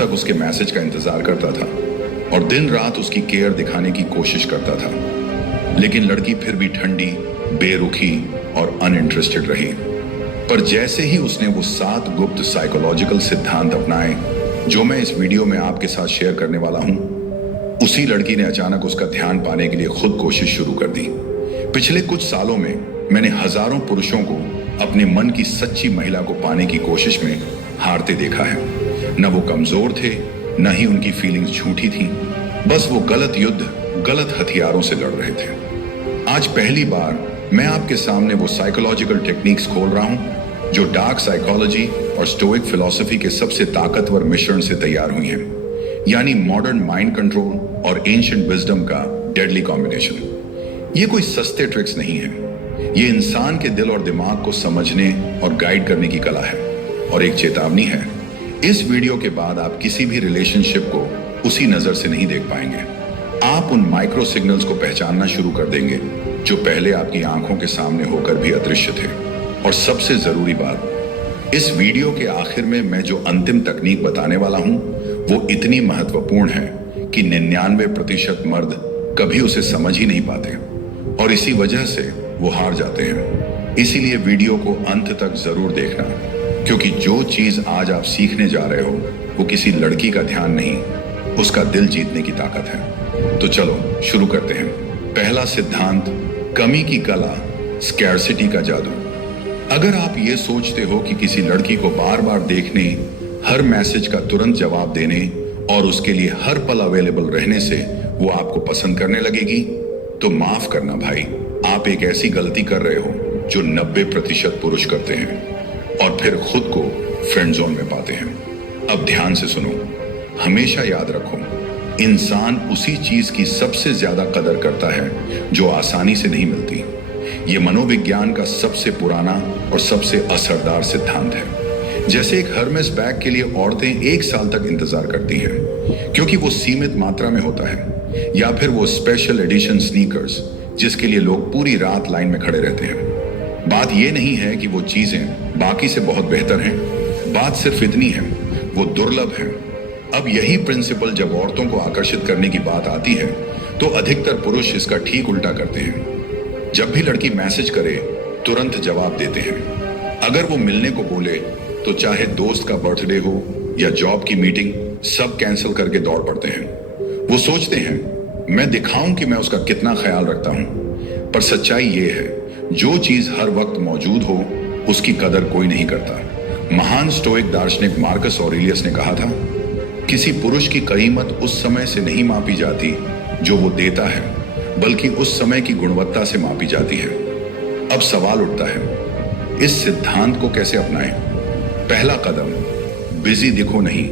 तक उसके मैसेज का इंतजार करता था और दिन रात उसकी केयर दिखाने की कोशिश करता था, लेकिन लड़की फिर भी ठंडी, बेरुखी और अनइंटरेस्टेड रही। पर जैसे ही उसने वो 7 गुप्त साइकोलॉजिकल सिद्धांत अपनाए जो मैं इस वीडियो में आपके साथ शेयर करने वाला हूं, उसी लड़की ने अचानक उसका ध्यान पाने के लिए खुद कोशिश शुरू कर दी। पिछले कुछ सालों में मैंने हजारों पुरुषों को अपने मन की सच्ची महिला को पाने की कोशिश में हारते देखा है। न वो कमजोर थे, न ही उनकी फीलिंग्स झूठी थी, बस वो गलत युद्ध गलत हथियारों से लड़ रहे थे। आज पहली बार मैं आपके सामने वो साइकोलॉजिकल टेक्निक्स खोल रहा हूं जो डार्क साइकोलॉजी और स्टोइक फिलॉसफी के सबसे ताकतवर मिश्रण से तैयार हुई हैं, यानी मॉडर्न माइंड कंट्रोल और एंशिएंट विजडम का डेडली कॉम्बिनेशन। ये कोई सस्ते ट्रिक्स नहीं है, ये इंसान के दिल और दिमाग को समझने और गाइड करने की कला है। और एक चेतावनी है, इस वीडियो के बाद आप किसी भी रिलेशनशिप को उसी नजर से नहीं देख पाएंगे। आप उन माइक्रो सिग्नल्स को पहचानना शुरू कर देंगे जो पहले आपकी आंखों के सामने होकर भी अदृश्य थे। और सबसे जरूरी बात, इस वीडियो के आखिर में मैं जो अंतिम तकनीक बताने वाला हूं वो इतनी महत्वपूर्ण है कि 99% मर्द कभी उसे समझ ही नहीं पाते और इसी वजह से वो हार जाते हैं। इसीलिए वीडियो को अंत तक जरूर देखना, क्योंकि जो चीज आज आप सीखने जा रहे हो वो किसी लड़की का ध्यान नहीं, उसका दिल जीतने की ताकत है। तो चलो शुरू करते हैं। पहला सिद्धांत, कमी की कला, स्कैर्सिटी का जादू। अगर आप ये सोचते हो कि किसी लड़की को बार बार देखने, हर मैसेज का तुरंत जवाब देने और उसके लिए हर पल अवेलेबल रहने से वो आपको पसंद करने लगेगी, तो माफ करना भाई, आप एक ऐसी गलती कर रहे हो जो 90% पुरुष करते हैं और फिर खुद को फ्रेंड जोन में पाते हैं। अब ध्यान से सुनो, हमेशा याद रखो, इंसान उसी चीज की सबसे ज्यादा कदर करता है जो आसानी से नहीं मिलती। ये मनोविज्ञान का सबसे पुराना और सबसे असरदार सिद्धांत है। जैसे एक हर्मेस बैग के लिए औरतें 1 साल तक इंतजार करती हैं क्योंकि वो सीमित मात्रा में होता है, या फिर वो स्पेशल एडिशन स्नीकर्स जिसके लिए लोग पूरी रात लाइन में खड़े रहते हैं। बात ये नहीं है कि वो चीजें बाकी से बहुत बेहतर हैं, बात सिर्फ इतनी है, वो दुर्लभ है। अब यही प्रिंसिपल जब औरतों को आकर्षित करने की बात आती है तो अधिकतर पुरुष इसका ठीक उल्टा करते हैं। जब भी लड़की मैसेज करे तुरंत जवाब देते हैं। अगर वो मिलने को बोले तो चाहे दोस्त का बर्थडे हो या जॉब की मीटिंग, सब कैंसिल करके दौड़ पड़ते हैं। वो सोचते हैं मैं दिखाऊं कि मैं उसका कितना ख्याल रखता हूं, पर सच्चाई ये है, जो चीज हर वक्त मौजूद हो उसकी कदर कोई नहीं करता। महान स्टोइक दार्शनिक मार्कस ऑरेलियस ने कहा था, किसी पुरुष की कीमत उस समय से नहीं मापी जाती जो वो देता है, बल्कि उस समय की गुणवत्ता से मापी जाती है। अब सवाल उठता है, इस सिद्धांत को कैसे अपनाएं? पहला कदम, बिजी दिखो नहीं,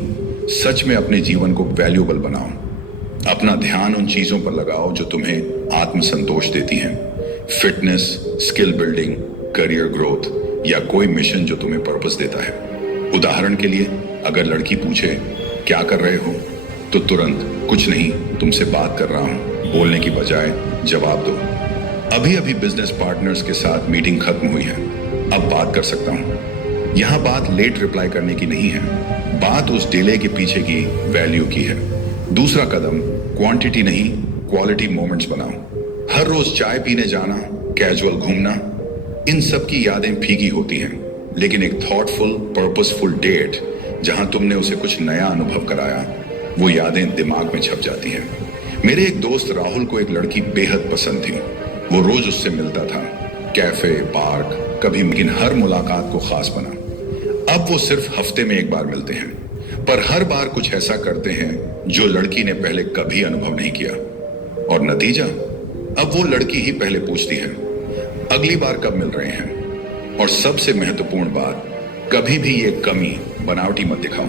सच में अपने जीवन को वैल्यूएबल बनाओ। अपना ध्यान उन चीजों पर लगाओ जो तुम्हें आत्मसंतोष देती हैं। Fitness, skill building, career growth या कोई मिशन जो तुम्हें पर्पस देता है। उदाहरण के लिए, अगर लड़की पूछे क्या कर रहे हो, तो तुरंत कुछ नहीं, तुमसे बात कर रहा हूं बोलने की बजाय जवाब दो। अभी अभी बिजनेस पार्टनर्स के साथ मीटिंग खत्म हुई है, अब बात कर सकता हूं। यहां बात लेट रिप्लाई करने की नहीं है, बात उस डिले के पीछे की वैल्यू की है। दूसरा कदम, क्वांटिटी नहीं क्वालिटी मोमेंट्स बनाओ। हर रोज चाय पीने जाना, कैजुअल घूमना, इन सब की यादें फीकी होती हैं, लेकिन एक थॉटफुल पर्पसफुल डेट जहां तुमने उसे कुछ नया अनुभव कराया, वो यादें दिमाग में छप जाती हैं। मेरे एक दोस्त राहुल को एक लड़की बेहद पसंद थी। वो रोज उससे मिलता था, कैफे, पार्क, कभी, लेकिन हर मुलाकात को खास बना। अब वो सिर्फ हफ्ते में एक बार मिलते हैं, पर हर बार कुछ ऐसा करते हैं जो लड़की ने पहले कभी अनुभव नहीं किया। और नतीजा, अब वो लड़की ही पहले पूछती है, अगली बार कब मिल रहे हैं? और सबसे महत्वपूर्ण बात, कभी भी ये कमी बनावटी मत दिखाओ,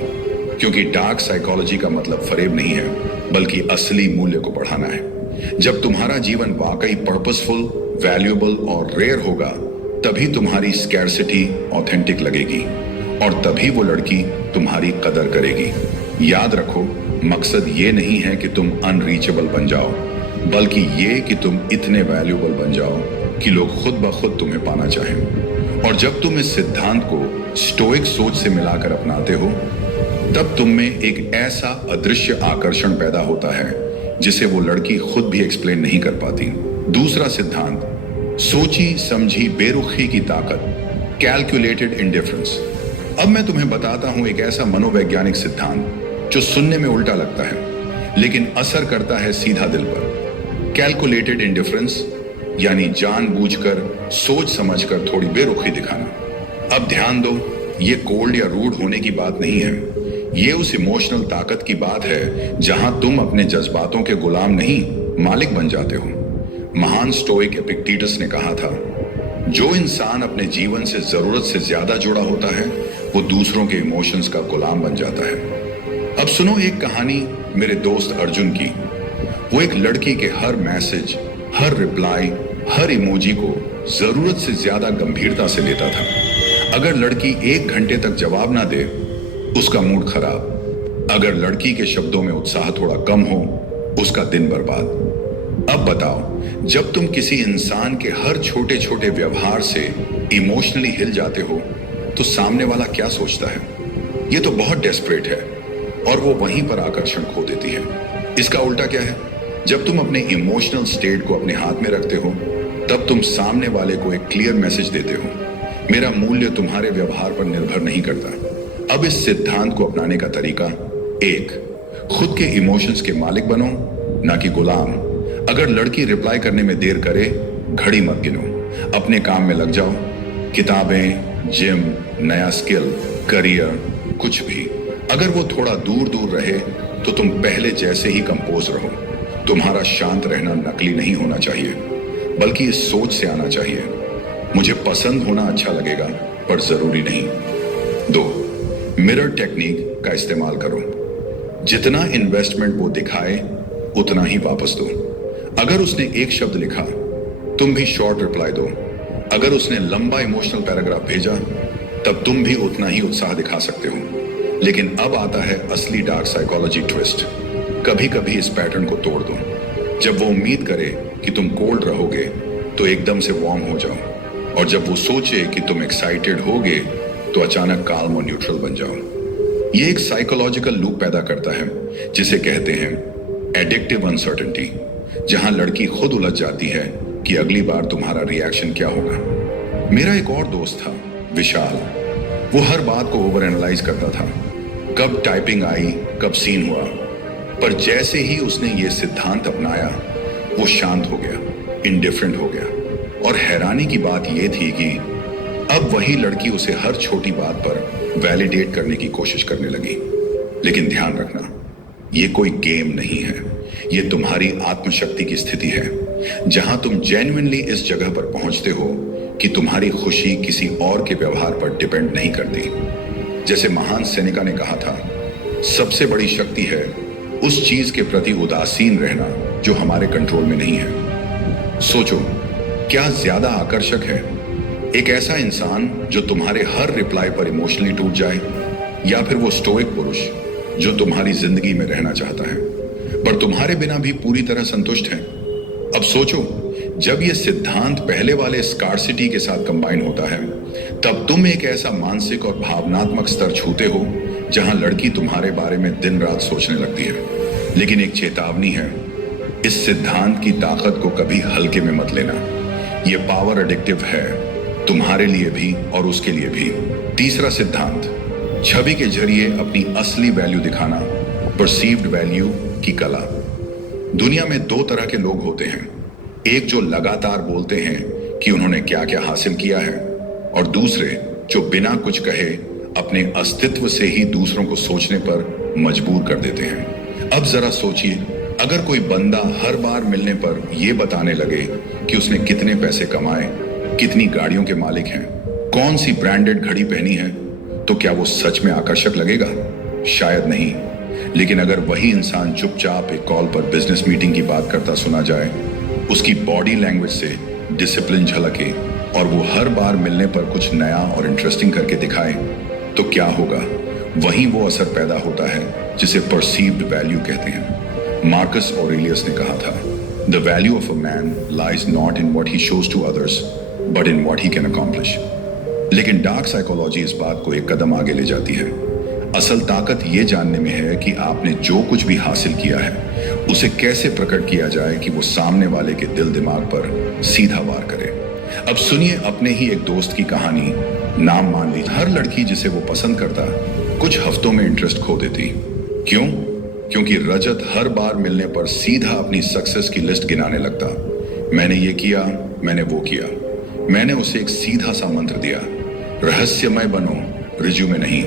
क्योंकि डार्क साइकोलॉजी का मतलब फरेब नहीं है, बल्कि असली मूल्य को बढ़ाना है। जब तुम्हारा जीवन वाकई पर्पसफुल, वैल्यूएबल और रेयर होगा, तभी तुम्हारी स्कैर्सिटी ऑथेंटिक लगेगी और तभी वो लड़की तुम्हारी कदर करेगी। याद रखो, मकसद ये नहीं है कि तुम अनरीचेबल बन जाओ, बल्कि ये कि तुम इतने वैल्यूएबल बन जाओ कि लोग खुद ब खुद तुम्हें पाना चाहें। और जब तुम इस सिद्धांत को स्टोइक सोच से मिलाकर अपनाते हो, तब तुम में एक ऐसा अदृश्य आकर्षण पैदा होता है जिसे वो लड़की खुद भी एक्सप्लेन नहीं कर पाती। दूसरा सिद्धांत, सोची समझी बेरुखी की ताकत, कैलकुलेटेड इंडिफरेंस। अब मैं तुम्हें बताता हूं एक ऐसा मनोवैज्ञानिक सिद्धांत जो सुनने में उल्टा लगता है लेकिन असर करता है सीधा दिल पर। कैलकुलेटेड इंडिफरेंस यानी जानबूझकर सोच समझकर थोड़ी बेरुखी दिखाना। अब ध्यान दो, ये कोल्ड या रूड होने की बात नहीं है, ये उस इमोशनल ताकत की बात है जहां तुम अपने जज्बातों के गुलाम नहीं मालिक बन जाते हो। महान स्टोइक एपिक्टेटस ने कहा था, जो इंसान अपने जीवन से जरूरत से ज्यादा जुड़ा होता है वो दूसरों के इमोशंस का गुलाम बन जाता है। अब सुनो एक कहानी मेरे दोस्त अर्जुन की। वो एक लड़की के हर मैसेज, हर रिप्लाई, हर इमोजी को जरूरत से ज्यादा गंभीरता से लेता था। अगर लड़की 1 घंटे तक जवाब ना दे, उसका मूड खराब। अगर लड़की के शब्दों में उत्साह थोड़ा कम हो, उसका दिन बर्बाद। अब बताओ, जब तुम किसी इंसान के हर छोटे छोटे व्यवहार से इमोशनली हिल जाते हो तो सामने वाला क्या सोचता है? ये तो बहुत डेस्परेट है, और वो वहीं पर आकर्षण खो देती है। इसका उल्टा क्या है? जब तुम अपने इमोशनल स्टेट को अपने हाथ में रखते हो तब तुम सामने वाले को एक क्लियर मैसेज देते हो, मेरा मूल्य तुम्हारे व्यवहार पर निर्भर नहीं करता। अब इस सिद्धांत को अपनाने का तरीका, 1, खुद के इमोशंस के मालिक बनो, ना कि गुलाम। अगर लड़की रिप्लाई करने में देर करे, घड़ी मत गिनो, अपने काम में लग जाओ। किताबें, जिम, नया स्किल, करियर, कुछ भी। अगर वो थोड़ा दूर दूर रहे तो तुम पहले जैसे ही कंपोज रहो। तुम्हारा शांत रहना नकली नहीं होना चाहिए, बल्कि इस सोच से आना चाहिए, मुझे पसंद होना अच्छा लगेगा पर जरूरी नहीं। 2, मिरर टेक्निक का इस्तेमाल करो। जितना इन्वेस्टमेंट वो दिखाए उतना ही वापस दो। अगर उसने एक शब्द लिखा, तुम भी शॉर्ट रिप्लाई दो। अगर उसने लंबा इमोशनल पैराग्राफ भेजा, तब तुम भी उतना ही उत्साह दिखा सकते हो। लेकिन अब आता है असली डार्क साइकोलॉजी ट्विस्ट। कभी कभी इस पैटर्न को तोड़ दो। जब वो उम्मीद करे कि तुम कोल्ड रहोगे तो एकदम से वार्म हो जाओ, और जब वो सोचे कि तुम एक्साइटेड होगे तो अचानक काल्म और न्यूट्रल बन जाओ। ये एक साइकोलॉजिकल लूप पैदा करता है जिसे कहते हैं एडिक्टिव अनसर्टेनिटी, जहां लड़की खुद उलझ जाती है कि अगली बार तुम्हारा रिएक्शन क्या होगा। मेरा एक और दोस्त था, विशाल। वो हर बात को ओवर एनालाइज करता था, कब टाइपिंग आई, कब सीन हुआ। पर जैसे ही उसने ये सिद्धांत अपनाया, वो शांत हो गया, इंडिफरेंट हो गया। और हैरानी की बात यह थी कि अब वही लड़की उसे हर छोटी बात पर वैलिडेट करने की कोशिश करने लगी। लेकिन ध्यान रखना, ये कोई गेम नहीं है, ये तुम्हारी आत्मशक्ति की स्थिति है, जहां तुम जेन्युइनली इस जगह पर पहुंचते हो कि तुम्हारी खुशी किसी और के व्यवहार पर डिपेंड नहीं करती। जैसे महान सेनेका ने कहा था, सबसे बड़ी शक्ति है उस चीज के प्रति उदासीन रहना जो हमारे कंट्रोल में नहीं है। सोचो, क्या ज्यादा आकर्षक है, एक ऐसा इंसान जो तुम्हारे हर रिप्लाई पर इमोशनली टूट जाए, या फिर वो स्टोइक पुरुष जो तुम्हारी जिंदगी में रहना चाहता है पर तुम्हारे बिना भी पूरी तरह संतुष्ट है? अब सोचो, जब ये सिद्धांत पहले वाले स्कार्सिटी के साथ कंबाइन होता है, तब तुम एक ऐसा मानसिक और भावनात्मक स्तर छूते हो जहां लड़की तुम्हारे बारे में दिन रात सोचने लगती है। लेकिन एक चेतावनी है, इस सिद्धांत की ताकत को कभी हल्के में मत लेना। ये पावर एडिक्टिव है, तुम्हारे लिए भी और उसके लिए भी। तीसरा सिद्धांत, छवि के जरिए अपनी असली वैल्यू दिखाना, परसीव्ड वैल्यू की कला। दुनिया में 2 तरह के लोग होते हैं, एक जो लगातार बोलते हैं कि उन्होंने क्या क्या हासिल किया है, और दूसरे जो बिना कुछ कहे अपने अस्तित्व से ही दूसरों को सोचने पर मजबूर कर देते हैं। अब जरा सोचिए, अगर कोई बंदा हर बार मिलने पर यह बताने लगे कि उसने कितने पैसे कमाए, कितनी गाड़ियों के मालिक हैं, कौन सी ब्रांडेड घड़ी पहनी है, तो क्या वो सच में आकर्षक लगेगा? शायद नहीं। लेकिन अगर वही इंसान चुपचाप एक कॉल पर बिजनेस मीटिंग की बात करता सुना जाए, उसकी बॉडी लैंग्वेज से डिसिप्लिन झलके और वो हर बार मिलने पर कुछ नया और इंटरेस्टिंग करके दिखाए, तो क्या होगा? वहीं वो असर पैदा होता है जिसे परसीव्ड वैल्यू कहते हैं। मार्कस ऑरेलियस ने कहा था, the value of a man lies not in what he shows to others but in what he can accomplish. लेकिन डार्क साइकोलॉजी इस बात को एक कदम आगे ले जाती है। असल ताकत ये जानने में है कि आपने जो कुछ भी हासिल किया है उसे कैसे प्रकट किया जाए कि वो सामने वाले के दिल दिमाग पर सीधा वार करे। अब सुनिए अपने ही एक दोस्त की कहानी। नाम मान लीजिए। हर लड़की जिसे वो पसंद करता कुछ हफ्तों में इंटरेस्ट खो देती। क्यों? क्योंकि रजत हर बार मिलने पर सीधा अपनी सक्सेस की लिस्ट गिनाने लगता। मैंने ये किया, मैंने वो किया। मैंने उसे एक सीधा सा मंत्र दिया, रहस्यमय बनो, रिज्यूमे नहीं।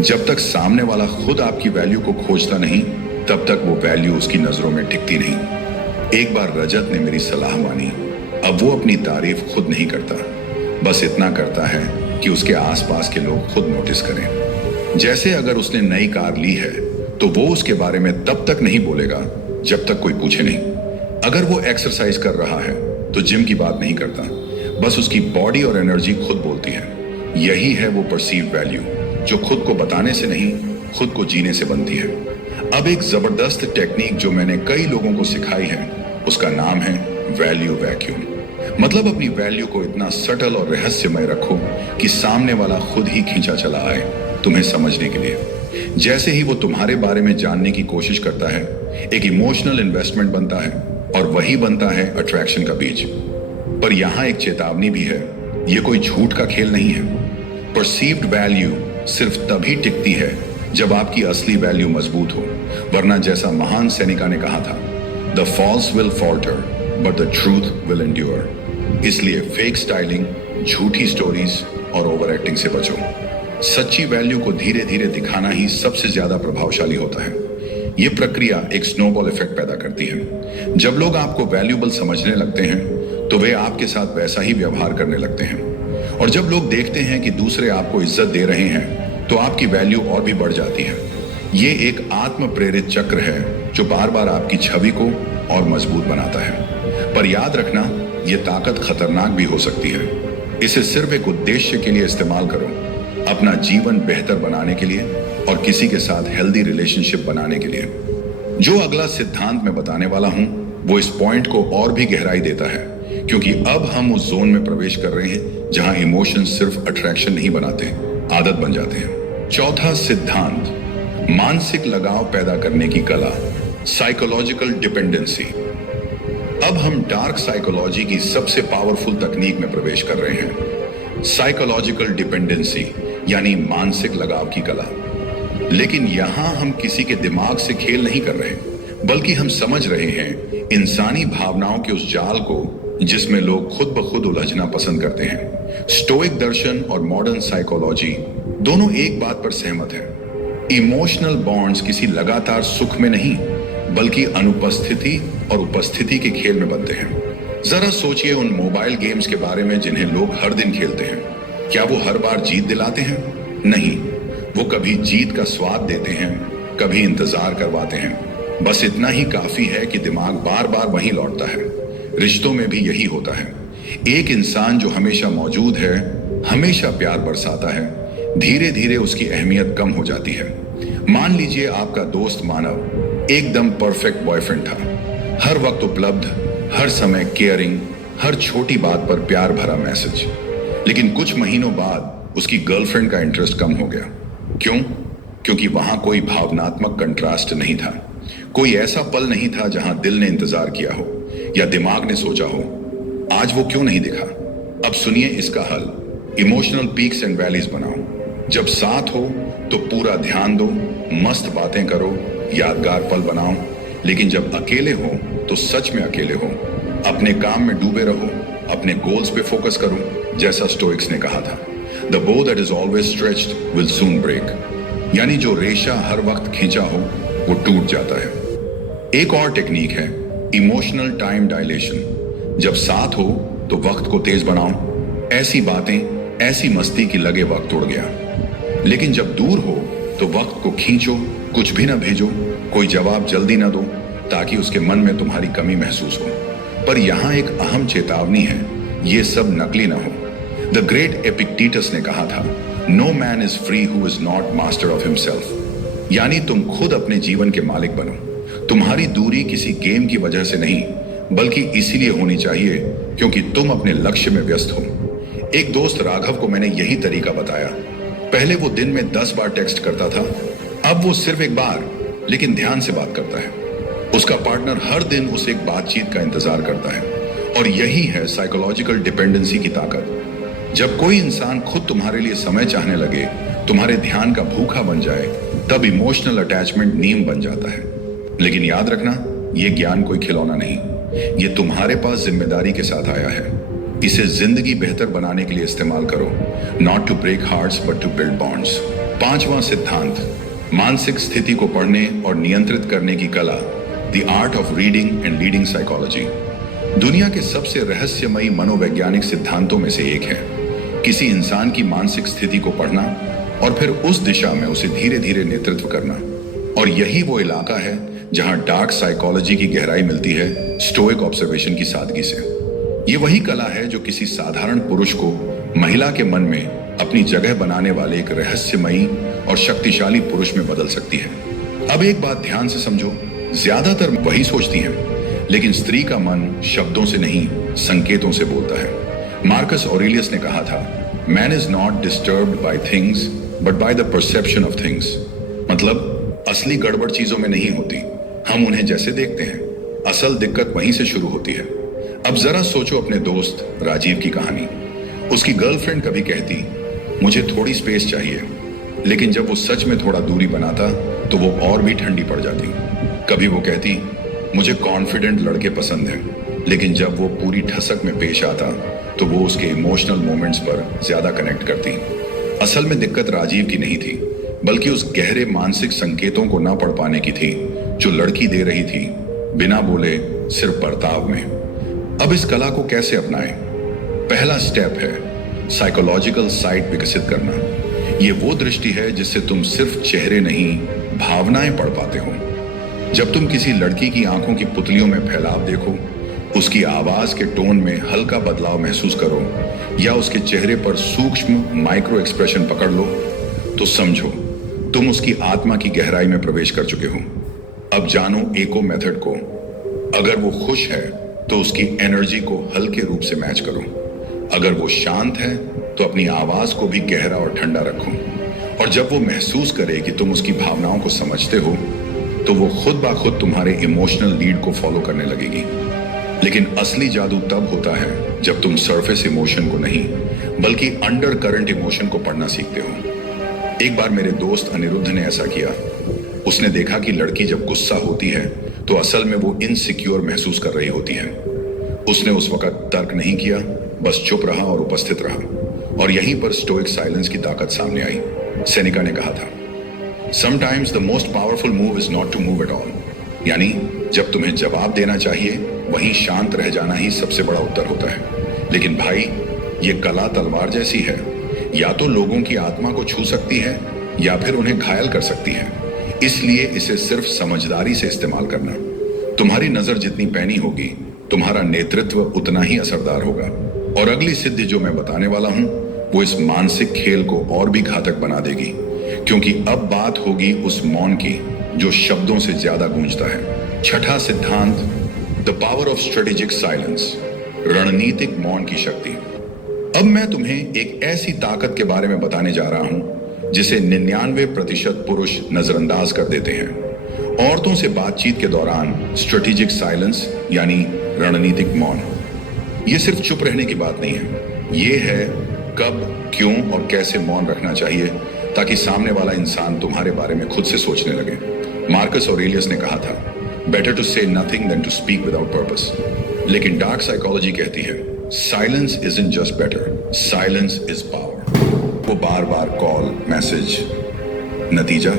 जब तक सामने वाला खुद आपकी वैल्यू को खोजता नहीं तब तक वो वैल्यू उसकी नजरों में टिकती नहीं। एक बार रजत ने मेरी सलाह मानी। अब वो अपनी तारीफ खुद नहीं करता, बस इतना करता है कि उसके आसपास के लोग खुद नोटिस करें। जैसे अगर उसने नई कार ली है तो वो उसके बारे में तब तक नहीं बोलेगा जब तक कोई पूछे नहीं। अगर वो एक्सरसाइज कर रहा है तो जिम की बात नहीं करता, बस उसकी बॉडी और एनर्जी खुद बोलती है। यही है वो परसीव वैल्यू जो खुद को बताने से नहीं, खुद को जीने से बनती है। अब एक जबरदस्त टेक्निक जो मैंने कई लोगों को सिखाई है उसका नाम है वैल्यू वैक्यूम। मतलब अपनी वैल्यू को इतना सटल और रहस्यमय रखो कि सामने वाला खुद ही खींचा चला आए तुम्हें समझने के लिए। जैसे ही वो तुम्हारे बारे में जानने की कोशिश करता है एक इमोशनल इन्वेस्टमेंट बनता है और वही बनता है अट्रैक्शन का बीज। पर यहां एक चेतावनी भी है, ये कोई झूठ का खेल नहीं है। परसीव्ड वैल्यू सिर्फ तभी टिकती है जब आपकी असली वैल्यू मजबूत हो, वरना जैसा महान सैनिका ने कहा था, the false will falter but the truth will endure. इसलिए फेक स्टाइलिंग, झूठी स्टोरीज और ओवर एक्टिंग से बचो। सच्ची वैल्यू को धीरे धीरे दिखाना ही सबसे ज्यादा प्रभावशाली होता है। यह प्रक्रिया एक स्नोबॉल इफेक्ट पैदा करती है। जब लोग आपको वैल्यूबल समझने लगते हैं तो वे आपके साथ वैसा ही व्यवहार करने लगते हैं, और जब लोग देखते हैं कि दूसरे आपको इज्जत दे रहे हैं तो आपकी वैल्यू और भी बढ़ जाती है। ये एक आत्म प्रेरित चक्र है जो बार बार आपकी छवि को और मजबूत बनाता है। पर याद रखना, यह ताकत खतरनाक भी हो सकती है। इसे सिर्फ एक उद्देश्य के लिए इस्तेमाल करो, अपना जीवन बेहतर बनाने के लिए और किसी के साथ हेल्दी रिलेशनशिप बनाने के लिए। जो अगला सिद्धांत मैं बताने वाला हूं वो इस पॉइंट को और भी गहराई देता है, क्योंकि अब हम उस जोन में प्रवेश कर रहे हैं जहां इमोशन सिर्फ अट्रैक्शन नहीं बनाते, आदत बन जाते हैं। चौथा सिद्धांत, मानसिक लगाव पैदा करने की कला, साइकोलॉजिकल डिपेंडेंसी। अब हम डार्क साइकोलॉजी की सबसे पावरफुल तकनीक में प्रवेश कर रहे हैं, साइकोलॉजिकल डिपेंडेंसी यानी मानसिक लगाव की कला। लेकिन यहां हम किसी के दिमाग से खेल नहीं कर रहे, बल्कि हम समझ रहे हैं इंसानी भावनाओं के उस जाल को जिसमें लोग खुद ब खुद उलझना पसंद करते हैं। स्टोइक दर्शन और मॉडर्न साइकोलॉजी दोनों एक बात पर सहमत हैं, इमोशनल बॉन्ड्स किसी लगातार सुख में नहीं बल्कि अनुपस्थिति और उपस्थिति के खेल में बनते हैं। जरा सोचिए उन मोबाइल गेम्स के बारे में जिन्हें लोग हर दिन खेलते हैं। क्या वो हर बार जीत दिलाते हैं? नहीं, वो कभी जीत का स्वाद देते हैं, कभी इंतजार करवाते हैं। बस इतना ही काफी है कि दिमाग बार बार वहीं लौटता है। रिश्तों में भी यही होता है। एक इंसान जो हमेशा मौजूद है, हमेशा प्यार बरसाता है, धीरे धीरे उसकी अहमियत कम हो जाती है। मान लीजिए आपका दोस्त मानव एकदम परफेक्ट बॉयफ्रेंड था, हर वक्त उपलब्ध, हर समय केयरिंग, हर छोटी बात पर प्यार भरा मैसेज। लेकिन कुछ महीनों बाद उसकी गर्लफ्रेंड का इंटरेस्ट कम हो गया। क्यों? क्योंकि वहां कोई भावनात्मक कंट्रास्ट नहीं था, कोई ऐसा पल नहीं था जहां दिल ने इंतजार किया हो या दिमाग ने सोचा हो, आज वो क्यों नहीं दिखा। अब सुनिए इसका हल, इमोशनल पीक्स एंड वैलीज बनाओ। जब साथ हो तो पूरा ध्यान दो, मस्त बातें करो, यादगार पल बनाओ। लेकिन जब अकेले हो तो सच में अकेले हो, अपने काम में डूबे रहो, अपने गोल्स पे फोकस करो। जैसा स्टोइक्स ने कहा था, the bow that is always stretched will soon break, यानी जो रेशा हर वक्त खींचा हो वो टूट जाता है। एक और टेक्निक है इमोशनल टाइम डायलेशन। जब साथ हो तो वक्त को तेज बनाओ, ऐसी बातें, ऐसी मस्ती की लगे वक्त उड़ गया। लेकिन जब दूर हो तो वक्त को खींचो, कुछ भी ना भेजो, कोई जवाब जल्दी ना दो, ताकि उसके मन में तुम्हारी कमी महसूस हो। पर यहां एक अहम चेतावनी है, ये सब नकली ना हो। द ग्रेट एपिक्टेटस ने कहा था, no man is free who is not master of himself. यानी तुम खुद अपने जीवन के मालिक बनो। तुम्हारी दूरी किसी गेम की वजह से नहीं, बल्कि इसीलिए होनी चाहिए क्योंकि तुम अपने लक्ष्य में व्यस्त हो। एक दोस्त राघव को मैंने यही तरीका बताया। पहले वो दिन में 10 बार टेक्स्ट करता था, अब वो सिर्फ एक बार लेकिन ध्यान से बात करता है। उसका पार्टनर हर दिन उस एक बातचीत का इंतजार करता है। और यही है साइकोलॉजिकल डिपेंडेंसी की ताकत। जब कोई इंसान खुद तुम्हारे लिए समय चाहने लगे, तुम्हारे ध्यान का भूखा बन जाए, तब इमोशनल अटैचमेंट नीम बन जाता है। लेकिन याद रखना, ये ज्ञान कोई खिलौना नहीं, ये तुम्हारे पास जिम्मेदारी के साथ आया है। इसे जिंदगी बेहतर बनाने के लिए इस्तेमाल करो, not to break hearts but to build bonds. 5वां सिद्धांत, मानसिक स्थिति को पढ़ने और नियंत्रित करने की कला, the art of reading and leading psychology. दुनिया के सबसे रहस्यमयी मनोवैज्ञानिक सिद्धांतों में से एक है किसी इंसान की मानसिक स्थिति को पढ़ना और फिर उस दिशा में उसे धीरे धीरे नेतृत्व करना। और यही वो इलाका है जहां डार्क साइकोलॉजी की गहराई मिलती है स्टोइक ऑब्जर्वेशन की सादगी से। ये वही कला है जो किसी साधारण पुरुष को महिला के मन में अपनी जगह बनाने वाले एक रहस्यमयी और शक्तिशाली पुरुष में बदल सकती है। अब एक बात ध्यान से समझो, ज्यादातर वही सोचती हैं, लेकिन स्त्री का मन शब्दों से नहीं, संकेतों से बोलता है। मार्कस ऑरेलियस ने कहा था, man is not disturbed by things but by the perception of things. मतलब असली गड़बड़ चीजों में नहीं होती, हम उन्हें जैसे देखते हैं। असल दिक्कत वहीं से शुरू होती है। अब जरा सोचो अपने दोस्त राजीव की कहानी। उसकी गर्लफ्रेंड कभी कहती, मुझे थोड़ी स्पेस चाहिए, लेकिन जब वो सच में थोड़ा दूरी बनाता तो वो और भी ठंडी पड़ जाती। कभी वो कहती, मुझे कॉन्फिडेंट लड़के पसंद हैं, लेकिन जब वो पूरी ठसक में पेश आता तो वो उसके इमोशनल मोमेंट्स पर ज्यादा कनेक्ट करती। असल में दिक्कत राजीव की नहीं थी, बल्कि उस गहरे मानसिक संकेतों को ना पढ़ पाने की थी जो लड़की दे रही थी, बिना बोले, सिर्फ बर्ताव में। अब इस कला को कैसे अपनाएं? पहला स्टेप है साइकोलॉजिकल साइट विकसित करना। ये वो दृष्टि है जिससे तुम सिर्फ चेहरे नहीं, भावनाएं पढ़ पाते हो। जब तुम किसी लड़की की आंखों की पुतलियों में फैलाव देखो, उसकी आवाज के टोन में हल्का बदलाव महसूस करो, या उसके चेहरे पर सूक्ष्म माइक्रो एक्सप्रेशन पकड़ लो, तो समझो तुम उसकी आत्मा की गहराई में प्रवेश कर चुके हो। अब जानो एको मेथड को। अगर वो खुश है तो उसकी एनर्जी को हल्के रूप से मैच करो। अगर वो शांत है तो अपनी आवाज को भी गहरा और ठंडा रखो। और जब वो महसूस करे कि तुम उसकी भावनाओं को समझते हो, तो वो खुद ब खुद तुम्हारे इमोशनल लीड को फॉलो करने लगेगी। लेकिन असली जादू तब होता है जब तुम सरफेस इमोशन को नहीं, बल्कि अंडर करंट इमोशन को पढ़ना सीखते हो। एक बार मेरे दोस्त अनिरुद्ध ने ऐसा किया। उसने देखा कि लड़की जब गुस्सा होती है तो असल में वो इनसिक्योर महसूस कर रही होती है। उसने उस वक्त तर्क नहीं किया, बस चुप रहा और उपस्थित रहा। और यहीं पर स्टोइक साइलेंस की ताकत सामने आई। सेनेका ने कहा था, sometimes the most powerful move is not to move at all. यानी जब तुम्हें जवाब देना चाहिए, वहीं शांत रह जाना ही सबसे बड़ा उत्तर होता है। लेकिन भाई, ये कला तलवार जैसी है, या तो लोगों की आत्मा को छू सकती है या फिर उन्हें घायल कर सकती है। इसलिए इसे सिर्फ समझदारी से इस्तेमाल करना। तुम्हारी नजर जितनी पैनी होगी, तुम्हारा नेतृत्व उतना ही असरदार होगा। और अगली सिद्धि जो मैं बताने वाला हूं, वो इस मानसिक खेल को और भी घातक बना देगी, क्योंकि अब बात होगी उस मौन की जो शब्दों से ज्यादा गूंजता है। छठा सिद्धांत, the power of strategic silence, रणनीतिक मौन की शक्ति। अब मैं तुम्हें एक ऐसी ताकत के बारे में बताने जा रहा हूं जिसे 99% पुरुष नजरअंदाज कर देते हैं। औरतों से बातचीत के दौरान स्ट्रेटेजिक साइलेंस यानी रणनीतिक मौन, ये सिर्फ चुप रहने की बात नहीं है। ये है कब, क्यों और कैसे मौन रखना चाहिए ताकि सामने वाला इंसान तुम्हारे बारे में खुद से सोचने लगे। मार्कस ऑरेलियस ने कहा था, better to say nothing than to speak without purpose. लेकिन डार्क साइकोलॉजी कहती है, silence isn't just better, silence is power. वो बार बार कॉल, मैसेज, नतीजा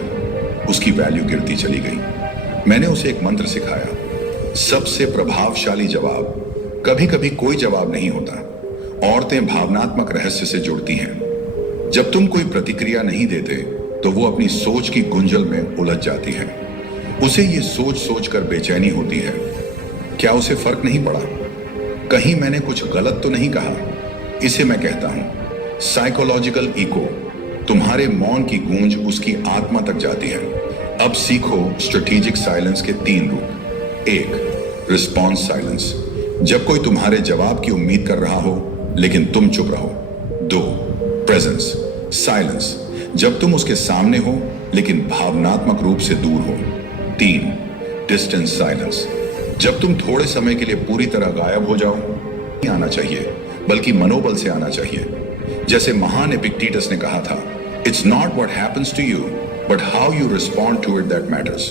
उसकी वैल्यू गिरती चली गई। मैंने उसे एक मंत्र सिखाया, सबसे प्रभावशाली जवाब कभी कभी कोई जवाब नहीं होता। औरतें भावनात्मक रहस्य से जुड़ती हैं। जब तुम कोई प्रतिक्रिया नहीं देते तो वो अपनी सोच की गुंजल में उलझ जाती है। उसे ये सोच सोच कर बेचैनी होती है, क्या उसे फर्क नहीं पड़ा, कहीं मैंने कुछ गलत तो नहीं कहा। इसे मैं कहता हूं साइकोलॉजिकल इको। तुम्हारे मौन की गूंज उसकी आत्मा तक जाती है। अब सीखो स्ट्रेटेजिक साइलेंस के 3 रूप। 1, रिस्पॉन्स साइलेंस, जब कोई तुम्हारे जवाब की उम्मीद कर रहा हो लेकिन तुम चुप रहो। 2, प्रेजेंस साइलेंस, जब तुम उसके सामने हो लेकिन भावनात्मक रूप से दूर हो। 3. डिस्टेंस साइलेंस, जब तुम थोड़े समय के लिए पूरी तरह गायब हो जाओ। नहीं आना चाहिए बल्कि मनोबल से आना चाहिए। जैसे महान एपिक्टेटस ने कहा था, it's not what happens to you but how you respond to it that matters.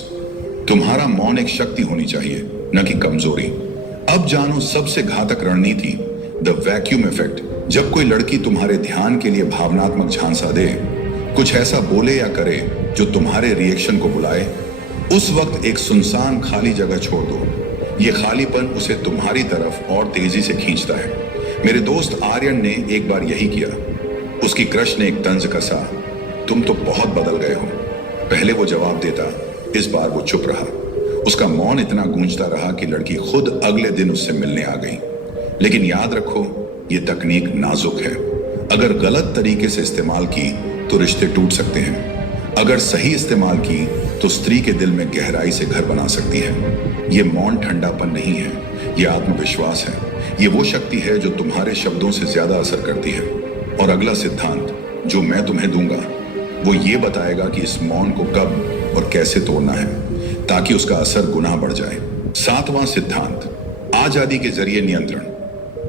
तुम्हारा मौन एक शक्ति होनी चाहिए, न कि कमजोरी। अब जानो सबसे घातक रणनीति, द वैक्यूम इफेक्ट। जब कोई लड़की तुम्हारे ध्यान के लिए भावनात्मक झांसा दे, कुछ ऐसा बोले या करे जो तुम्हारे रिएक्शन को बुलाए, उस वक्त एक सुनसान खाली जगह छोड़ दो। ये खालीपन उसे तुम्हारी तरफ और तेजी से खींचता है। मेरे दोस्त आर्यन ने एक बार यही किया। उसकी क्रश ने एक तंज कसा, तुम तो बहुत बदल गए हो। पहले वो जवाब देता, इस बार वो चुप रहा। उसका मौन इतना गूंजता रहा कि लड़की खुद अगले दिन उससे मिलने आ गई। लेकिन याद रखो, ये तकनीक नाजुक है। अगर गलत तरीके से इस्तेमाल की तो रिश्ते टूट सकते हैं। अगर सही इस्तेमाल की तो स्त्री के दिल में गहराई से घर बना सकती है। ये मौन ठंडापन नहीं है, ये आत्मविश्वास है। ये वो शक्ति है जो तुम्हारे शब्दों से ज्यादा असर करती है। और अगला सिद्धांत जो मैं तुम्हें दूंगा वो ये बताएगा कि इस मौन को कब और कैसे तोड़ना है, ताकि उसका असर गुना बढ़ जाए। 7वां सिद्धांत, आजादी के जरिए नियंत्रण।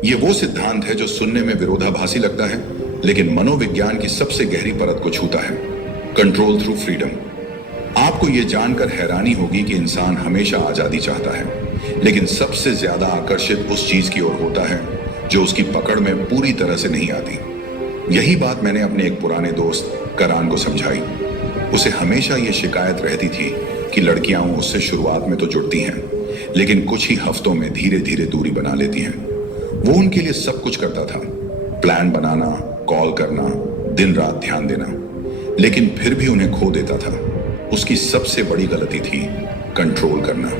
ये वो सिद्धांत है जो सुनने में विरोधाभासी लगता है, लेकिन मनोविज्ञान की सबसे गहरी परत को छूता है। Control through freedom. आपको यह जानकर हैरानी होगी कि इंसान हमेशा आजादी चाहता है, लेकिन सबसे ज्यादा आकर्षित उस चीज की ओर होता है जो उसकी पकड़ में पूरी तरह से नहीं आती। यही बात मैंने अपने एक पुराने दोस्त करान को समझाई। उसे हमेशा ये शिकायत रहती थी कि लड़कियां उससे शुरुआत में तो जुड़ती हैं, लेकिन कुछ ही हफ्तों में धीरे धीरे दूरी बना लेती हैं। वो उनके लिए सब कुछ करता था, प्लान बनाना, कॉल करना, दिन रात ध्यान देना, लेकिन फिर भी उन्हें खो देता था। उसकी सबसे बड़ी गलती थी कंट्रोल करना।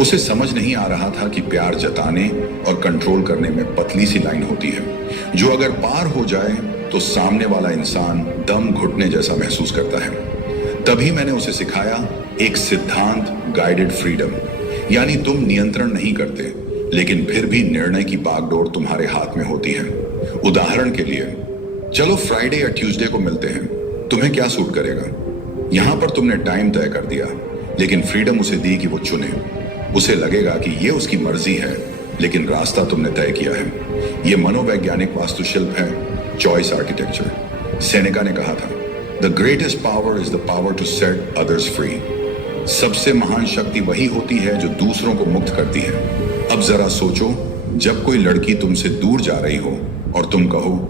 उसे समझ नहीं आ रहा था कि प्यार जताने और कंट्रोल करने में पतली सी लाइन होती है, जो अगर पार हो जाए तो सामने वाला इंसान दम घुटने जैसा महसूस करता है। तभी मैंने उसे सिखाया एक सिद्धांत, गाइडेड फ्रीडम। यानी तुम नियंत्रण नहीं करते, लेकिन फिर भी निर्णय की बागडोर तुम्हारे हाथ में होती है। उदाहरण के लिए, चलो फ्राइडे या ट्यूसडे को मिलते हैं, तुम्हें क्या सूट करेगा? यहां पर तुमने टाइम तय कर दिया, लेकिन फ्रीडम उसे दी कि वो चुने। उसे लगेगा कि ये उसकी मर्जी है, लेकिन रास्ता तुमने तय किया है। ये मनोवैज्ञानिक वास्तुशिल्प है, चॉइस आर्किटेक्चर। सेनेका ने कहा था, the greatest power is the power to set others free. सबसे महान शक्ति वही होती है जो दूसरों को मुक्त करती है। अब जरा सोचो, जब कोई लड़की तुमसे दूर जा रही हो और तुम कहो,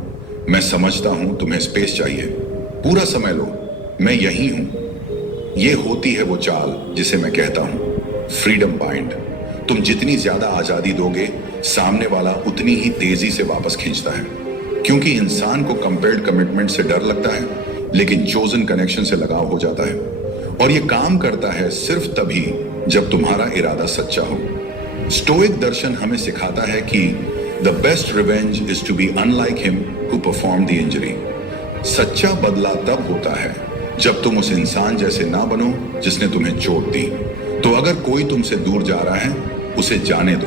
मैं समझता हूं तुम्हें स्पेस चाहिए, पूरा समय लो, मैं यही हूं। ये होती है वो चाल जिसे मैं कहता हूं फ्रीडम बाइंड। तुम जितनी ज्यादा आजादी दोगे, सामने वाला उतनी ही तेजी से वापस खींचता है, क्योंकि इंसान को कंपेल्ड कमिटमेंट से डर लगता है, लेकिन चोजन कनेक्शन से लगाव हो जाता है। और ये काम करता है सिर्फ तभी जब तुम्हारा इरादा सच्चा हो। स्टोइक दर्शन हमें सिखाता है कि the best revenge is to be unlike him who perform the injury. सच्चा बदला तब होता है जब तुम उस इंसान जैसे ना बनो जिसने तुम्हें चोट दी। तो अगर कोई तुमसे दूर जा रहा है, उसे जाने दो,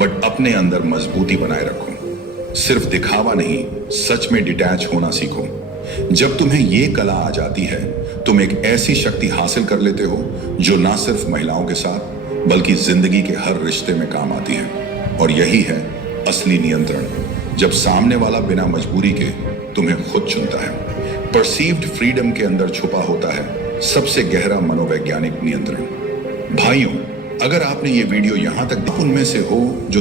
बट अपने अंदर मजबूती बनाए रखो। सिर्फ दिखावा नहीं, सच में डिटैच होना सीखो। जब तुम्हें ये कला आ जाती है, तुम एक ऐसी शक्ति हासिल कर लेते हो जो ना सिर्फ महिलाओं के साथ बल्कि जिंदगी के हर रिश्ते में काम आती है। और यही है असली नियंत्रण, जब सामने वाला बिना मजबूरी के तुम्हें खुद चुनता है। परसीव्ड फ्रीडम के अंदर छुपा होता है सबसे गहरा मनोवैज्ञानिक नियंत्रण। भाइयों, अगर आपने ये वीडियो यहां तक, उनमें से हो जो